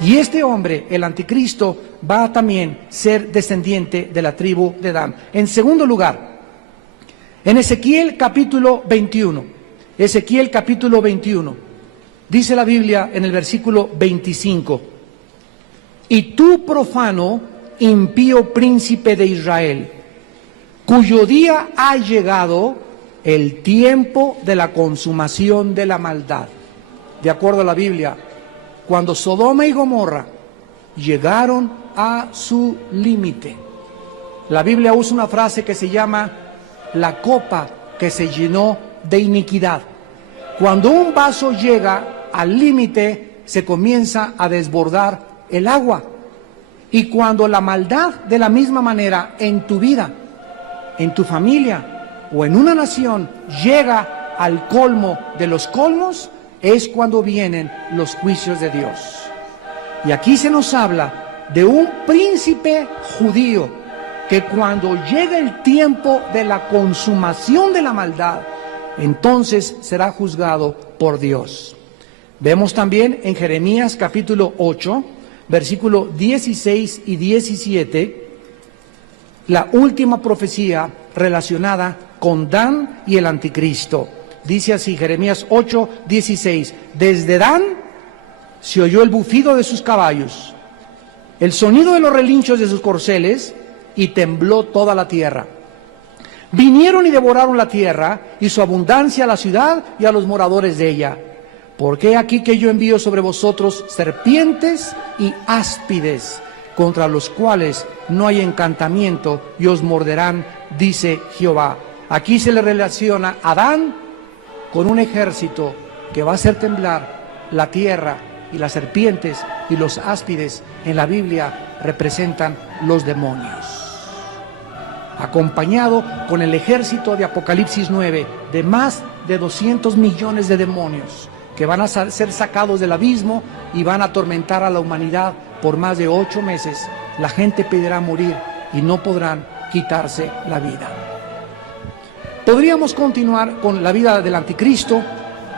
Y este hombre, el anticristo, va a también ser descendiente de la tribu de Dan. En segundo lugar, en Ezequiel capítulo 21, Ezequiel capítulo 21, dice la Biblia en el versículo 25: y tú, profano, impío príncipe de Israel, cuyo día ha llegado el tiempo de la consumación de la maldad. De acuerdo a la Biblia, cuando Sodoma y Gomorra llegaron a su límite, la Biblia usa una frase que se llama la copa que se llenó de iniquidad. Cuando un vaso llega al límite, se comienza a desbordar el agua. Y cuando la maldad, de la misma manera, en tu vida, en tu familia o en una nación, llega al colmo de los colmos, es cuando vienen los juicios de Dios. Y aquí se nos habla de un príncipe judío que cuando llegue el tiempo de la consumación de la maldad, entonces será juzgado por Dios. Vemos también en Jeremías capítulo 8, versículo 16 y 17, la última profecía relacionada con Dan y el anticristo. Dice así, Jeremías 8, 16, desde Dan se oyó el bufido de sus caballos, el sonido de los relinchos de sus corceles, y tembló toda la tierra. Vinieron y devoraron la tierra y su abundancia a la ciudad y a los moradores de ella. Porque aquí que yo envío sobre vosotros serpientes y áspides, contra los cuales no hay encantamiento, y os morderán, dice Jehová. Aquí se le relaciona a Adán con un ejército que va a hacer temblar la tierra, y las serpientes y los áspides en la Biblia representan los demonios. Acompañado con el ejército de Apocalipsis 9 de más de 200 millones de demonios que van a ser sacados del abismo y van a atormentar a la humanidad por más de 8 meses. La gente pedirá morir y no podrán quitarse la vida. Podríamos continuar con la vida del anticristo.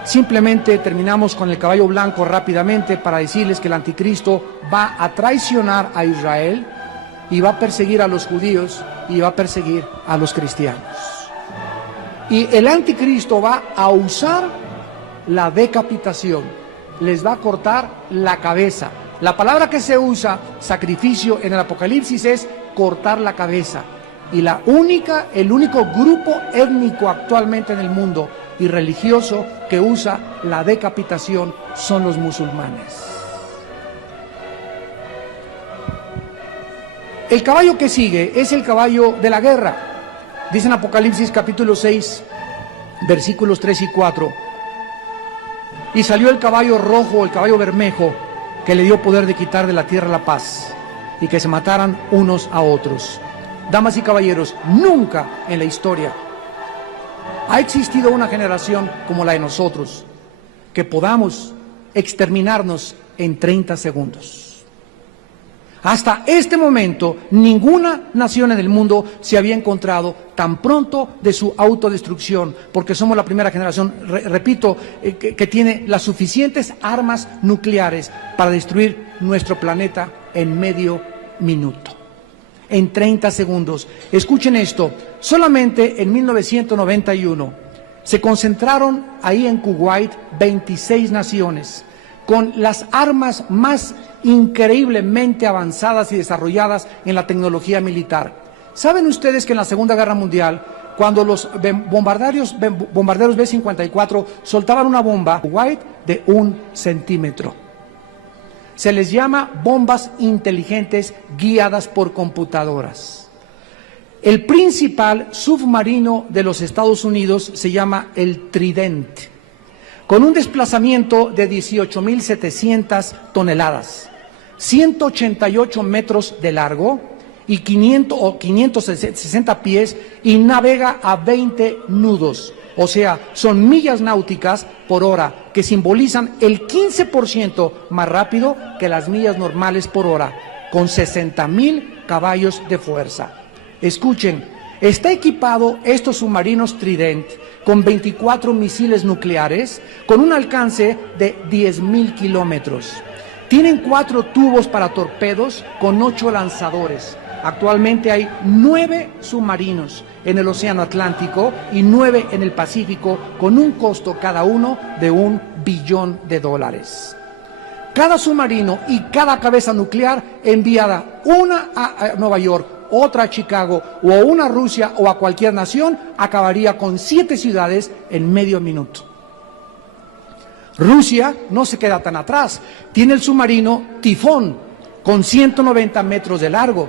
Simplemente terminamos con el caballo blanco rápidamente para decirles que el anticristo va a traicionar a Israel y va a perseguir a los judíos y va a perseguir a los cristianos. Y el anticristo va a usar la decapitación, les va a cortar la cabeza. La palabra que se usa, sacrificio, en el Apocalipsis es cortar la cabeza. Y el único grupo étnico actualmente en el mundo y religioso que usa la decapitación son los musulmanes. El caballo que sigue es el caballo de la guerra. Dice en Apocalipsis capítulo 6, versículos 3 y 4. Y salió el caballo rojo, el caballo bermejo, que le dio poder de quitar de la tierra la paz, y que se mataran unos a otros. Damas y caballeros, nunca en la historia ha existido una generación como la de nosotros, que podamos exterminarnos en 30 segundos. Hasta este momento, ninguna nación en el mundo se había encontrado tan pronto de su autodestrucción, porque somos la primera generación, repito, que tiene las suficientes armas nucleares para destruir nuestro planeta en medio minuto, en 30 segundos. Escuchen esto, solamente en 1991 se concentraron ahí en Kuwait 26 naciones, con las armas más increíblemente avanzadas y desarrolladas en la tecnología militar. ¿Saben ustedes que en la Segunda Guerra Mundial, cuando los bombarderos B-54 soltaban una bomba, Kuwait de 1 centímetro? Se les llama bombas inteligentes guiadas por computadoras. El principal submarino de los Estados Unidos se llama el Trident, con un desplazamiento de 18.700 toneladas, 188 metros de largo y 560 pies, y navega a 20 nudos, o sea, son millas náuticas por hora, que simbolizan el 15% más rápido que las millas normales por hora, con 60.000 caballos de fuerza. Escuchen, está equipado estos submarinos Trident con 24 misiles nucleares con un alcance de 10.000 kilómetros. Tienen 4 tubos para torpedos con 8 lanzadores. Actualmente hay 9 submarinos en el Océano Atlántico y 9 en el Pacífico, con un costo cada uno de $1 billón. Cada submarino y cada cabeza nuclear enviada, una a Nueva York, otra a Chicago o a una a Rusia o a cualquier nación, acabaría con 7 ciudades en medio minuto. Rusia no se queda tan atrás, tiene el submarino Tifón con 190 metros de largo,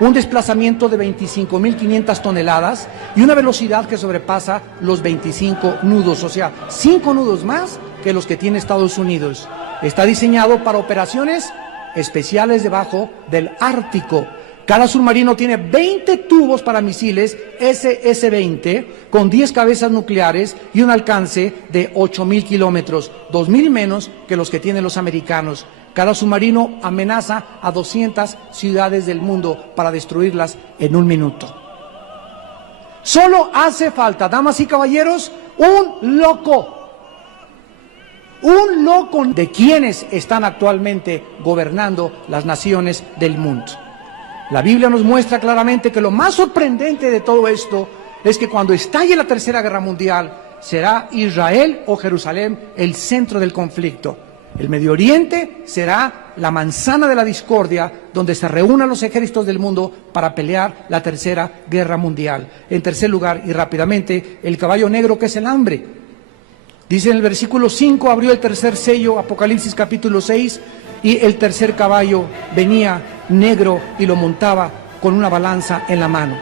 un desplazamiento de 25.500 toneladas y una velocidad que sobrepasa los 25 nudos, o sea, 5 nudos más que los que tiene Estados Unidos. Está diseñado para operaciones especiales debajo del Ártico. Cada submarino tiene 20 tubos para misiles SS-20 con 10 cabezas nucleares y un alcance de 8.000 kilómetros, 2.000 menos que los que tienen los americanos. Cada submarino amenaza a 200 ciudades del mundo para destruirlas en un minuto. Solo hace falta, damas y caballeros, un loco de quienes están actualmente gobernando las naciones del mundo. La Biblia nos muestra claramente que lo más sorprendente de todo esto es que cuando estalle la Tercera Guerra Mundial, será Israel o Jerusalén el centro del conflicto. El Medio Oriente será la manzana de la discordia donde se reúnan los ejércitos del mundo para pelear la Tercera Guerra Mundial. En tercer lugar, y rápidamente, el caballo negro, que es el hambre. Dice en el versículo 5, abrió el tercer sello, Apocalipsis capítulo 6, y el tercer caballo venía negro y lo montaba con una balanza en la mano.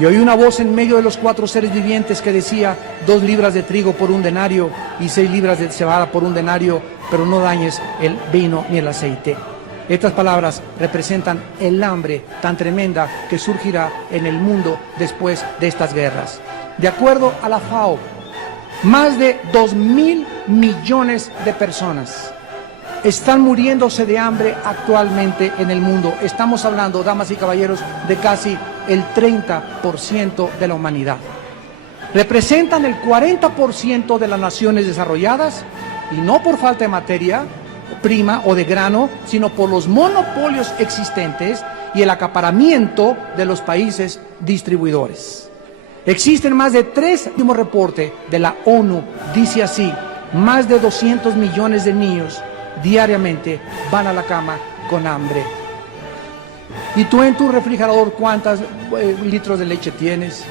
Y oí una voz en medio de los 4 seres vivientes que decía: 2 libras de trigo por 1 denario y 6 libras de cebada por 1 denario, pero no dañes el vino ni el aceite. Estas palabras representan el hambre tan tremenda que surgirá en el mundo después de estas guerras. De acuerdo a la FAO, más de 2.000 millones de personas están muriéndose de hambre actualmente en el mundo. Estamos hablando, damas y caballeros, de casi el 30% de la humanidad. Representan el 40% de las naciones desarrolladas, y no por falta de materia prima o de grano, sino por los monopolios existentes y el acaparamiento de los países distribuidores. Existen más de 3, el último reporte de la ONU dice así: más de 200 millones de niños diariamente van a la cama con hambre. ¿Y tú en tu refrigerador cuántos litros de leche tienes?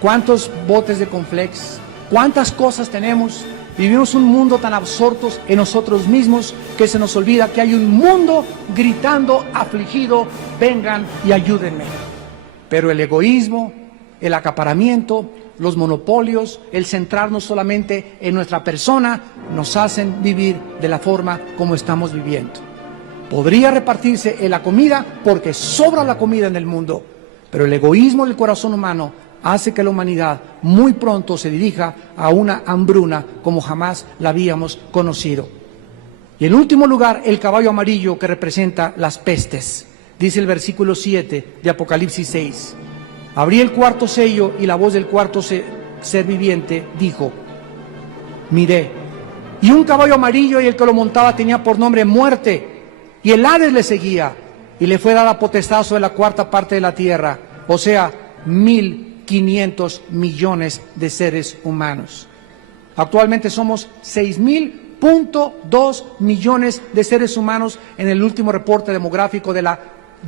¿Cuántos botes de Conflex? ¿Cuántas cosas tenemos? Vivimos un mundo tan absortos en nosotros mismos que se nos olvida que hay un mundo gritando afligido: vengan y ayúdenme. Pero el egoísmo, el acaparamiento, los monopolios, el centrarnos solamente en nuestra persona, nos hacen vivir de la forma como estamos viviendo. Podría repartirse en la comida porque sobra la comida en el mundo, pero el egoísmo del corazón humano hace que la humanidad muy pronto se dirija a una hambruna como jamás la habíamos conocido. Y en último lugar, el caballo amarillo, que representa las pestes. Dice el versículo 7 de Apocalipsis 6. Abrí el cuarto sello y la voz del cuarto ser viviente dijo: miré, y un caballo amarillo, y el que lo montaba tenía por nombre Muerte, y el Hades le seguía, y le fue dada potestad sobre la cuarta parte de la tierra, o sea, 1.500 millones de seres humanos. Actualmente somos 6.000.2 millones de seres humanos en el último reporte demográfico de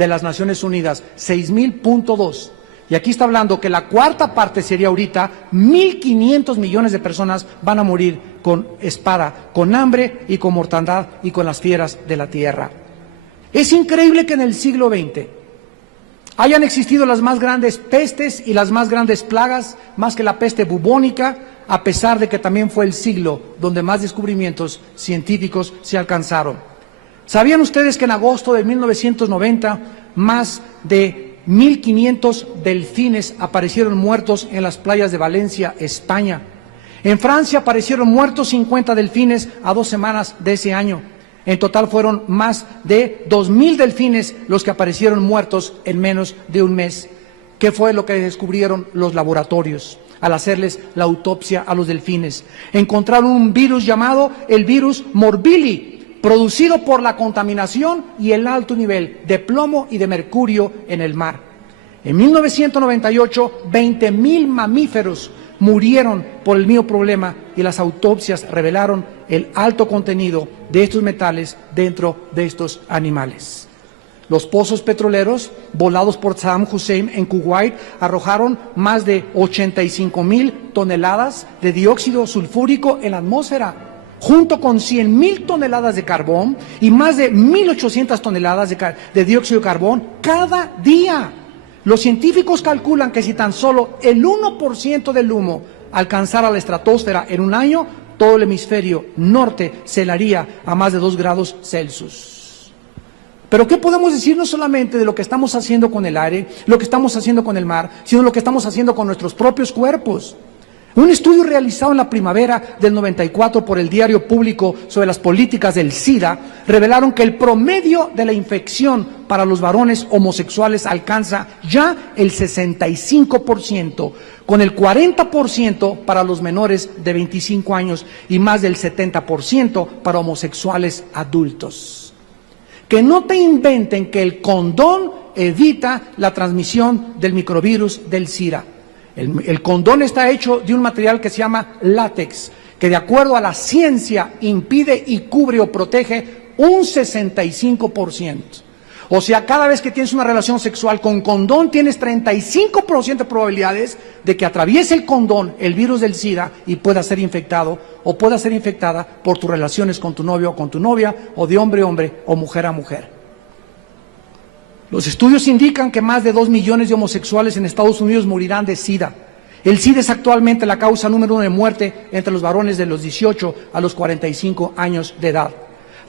las Naciones Unidas, 6.000.2. Y aquí está hablando que la cuarta parte sería ahorita 1.500 millones de personas van a morir con espada, con hambre y con mortandad y con las fieras de la tierra. Es increíble que en el siglo XX hayan existido las más grandes pestes y las más grandes plagas, más que la peste bubónica, a pesar de que también fue el siglo donde más descubrimientos científicos se alcanzaron. ¿Sabían ustedes que en agosto de 1990 más de 1.500 delfines aparecieron muertos en las playas de Valencia, España? En Francia aparecieron muertos 50 delfines a 2 semanas de ese año. En total fueron más de 2.000 delfines los que aparecieron muertos en menos de un mes. ¿Qué fue lo que descubrieron los laboratorios al hacerles la autopsia a los delfines? Encontraron un virus llamado el virus Morbilli, producido por la contaminación y el alto nivel de plomo y de mercurio en el mar. En 1998, 20.000 mamíferos murieron por el mismo problema y las autopsias revelaron el alto contenido de estos metales dentro de estos animales. Los pozos petroleros volados por Saddam Hussein en Kuwait arrojaron más de 85.000 toneladas de dióxido sulfúrico en la atmósfera, junto con 100.000 toneladas de carbón y más de 1.800 toneladas de dióxido de carbón cada día. Los científicos calculan que si tan solo el 1% del humo alcanzara la estratosfera en un año, todo el hemisferio norte se helaría a más de 2 grados Celsius. Pero ¿qué podemos decir no solamente de lo que estamos haciendo con el aire, lo que estamos haciendo con el mar, sino lo que estamos haciendo con nuestros propios cuerpos? Un estudio realizado en la primavera del 94 por el Diario Público sobre las políticas del SIDA revelaron que el promedio de la infección para los varones homosexuales alcanza ya el 65%, con el 40% para los menores de 25 años y más del 70% para homosexuales adultos. Que no te inventen que el condón evita la transmisión del microvirus del SIDA. El condón está hecho de un material que se llama látex, que de acuerdo a la ciencia impide y cubre o protege un 65%. O sea, cada vez que tienes una relación sexual con condón, tienes 35% de probabilidades de que atraviese el condón el virus del SIDA y pueda ser infectado o pueda ser infectada por tus relaciones con tu novio o con tu novia, o de hombre a hombre o mujer a mujer. Los estudios indican que más de 2 millones de homosexuales en Estados Unidos morirán de SIDA. El SIDA es actualmente la causa número 1 de muerte entre los varones de los 18 a los 45 años de edad.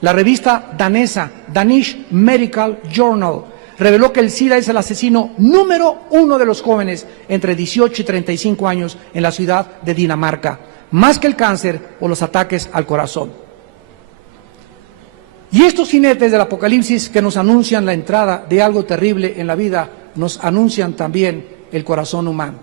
La revista danesa Danish Medical Journal reveló que el SIDA es el asesino número 1 de los jóvenes entre 18 y 35 años en la ciudad de Dinamarca, más que el cáncer o los ataques al corazón. Y estos jinetes del Apocalipsis que nos anuncian la entrada de algo terrible en la vida, nos anuncian también el corazón humano.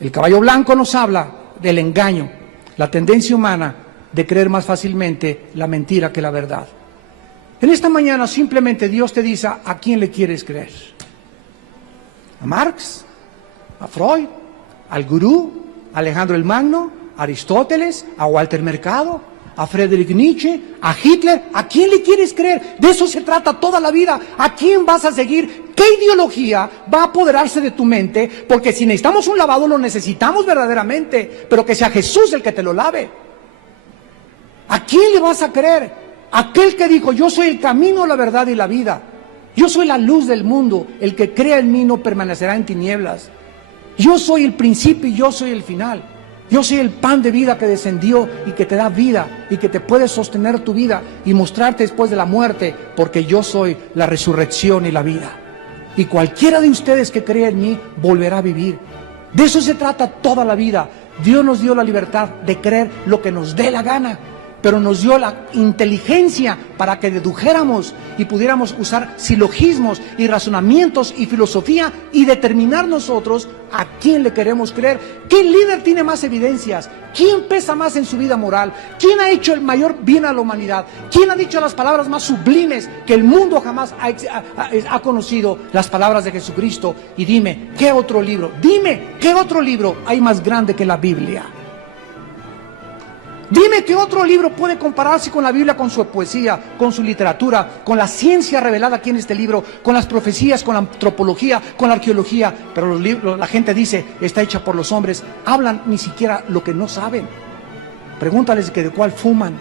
El caballo blanco nos habla del engaño, la tendencia humana de creer más fácilmente la mentira que la verdad. En esta mañana simplemente Dios te dice a quién le quieres creer. ¿A Marx? ¿A Freud? ¿Al gurú? ¿A Alejandro el Magno? ¿A Aristóteles? ¿A Walter Mercado? ¿A Friedrich Nietzsche? ¿A Hitler? ¿A quién le quieres creer? De eso se trata toda la vida. ¿A quién vas a seguir? ¿Qué ideología va a apoderarse de tu mente? Porque si necesitamos un lavado, lo necesitamos verdaderamente, pero que sea Jesús el que te lo lave. ¿A quién le vas a creer? Aquel que dijo, yo soy el camino, la verdad y la vida. Yo soy la luz del mundo. El que crea en mí no permanecerá en tinieblas. Yo soy el principio y yo soy el final. Yo soy el pan de vida que descendió y que te da vida y que te puede sostener tu vida y mostrarte después de la muerte, porque yo soy la resurrección y la vida. Y cualquiera de ustedes que cree en mí volverá a vivir. De eso se trata toda la vida. Dios nos dio la libertad de creer lo que nos dé la gana, pero nos dio la inteligencia para que dedujéramos y pudiéramos usar silogismos y razonamientos y filosofía y determinar nosotros a quién le queremos creer. ¿Qué líder tiene más evidencias? ¿Quién pesa más en su vida moral? ¿Quién ha hecho el mayor bien a la humanidad? ¿Quién ha dicho las palabras más sublimes que el mundo jamás ha conocido? Las palabras de Jesucristo. Y dime, ¿qué otro libro? Dime, ¿qué otro libro hay más grande que la Biblia? Dime qué otro libro puede compararse con la Biblia, con su poesía, con su literatura, con la ciencia revelada aquí en este libro, con las profecías, con la antropología, con la arqueología. Pero los libros, la gente dice, está hecha por los hombres. Hablan ni siquiera lo que no saben. Pregúntales que de cuál fuman.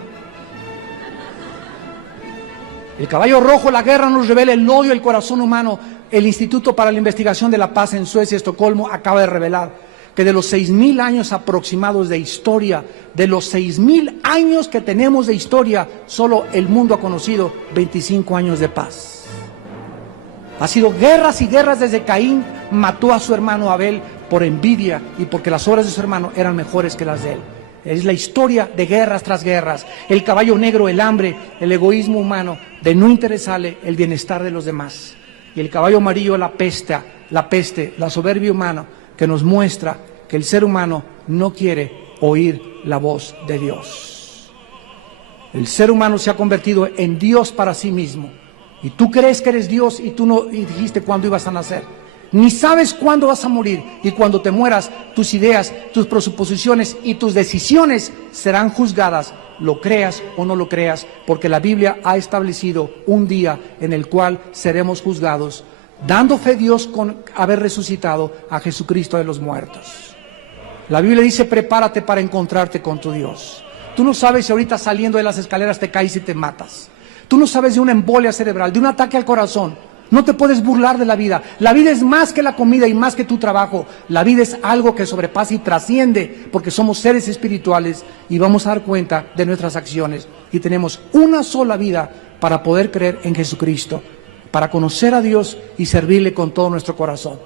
El caballo rojo, la guerra nos revela el odio del corazón humano. El Instituto para la Investigación de la Paz en Suecia, Estocolmo, acaba de revelar que de los 6.000 años aproximados de historia, de los 6.000 años que tenemos de historia, solo el mundo ha conocido 25 años de paz. Ha sido guerras y guerras desde Caín mató a su hermano Abel por envidia y porque las obras de su hermano eran mejores que las de él. Es la historia de guerras tras guerras. El caballo negro, el hambre, el egoísmo humano, de no interesarle el bienestar de los demás. Y el caballo amarillo, la peste, la soberbia humana, que nos muestra que el ser humano no quiere oír la voz de Dios. El ser humano se ha convertido en Dios para sí mismo. Y tú crees que eres Dios y tú no dijiste cuándo ibas a nacer. Ni sabes cuándo vas a morir. Y cuando te mueras, tus ideas, tus presuposiciones y tus decisiones serán juzgadas, lo creas o no lo creas, porque la Biblia ha establecido un día en el cual seremos juzgados, dando fe a Dios con haber resucitado a Jesucristo de los muertos. La Biblia dice, prepárate para encontrarte con tu Dios. Tú no sabes si ahorita saliendo de las escaleras te caes y te matas. Tú no sabes de una embolia cerebral, de un ataque al corazón. No te puedes burlar de la vida. La vida es más que la comida y más que tu trabajo. La vida es algo que sobrepasa y trasciende, porque somos seres espirituales y vamos a dar cuenta de nuestras acciones. y tenemos una sola vida para poder creer en Jesucristo, para conocer a Dios y servirle con todo nuestro corazón.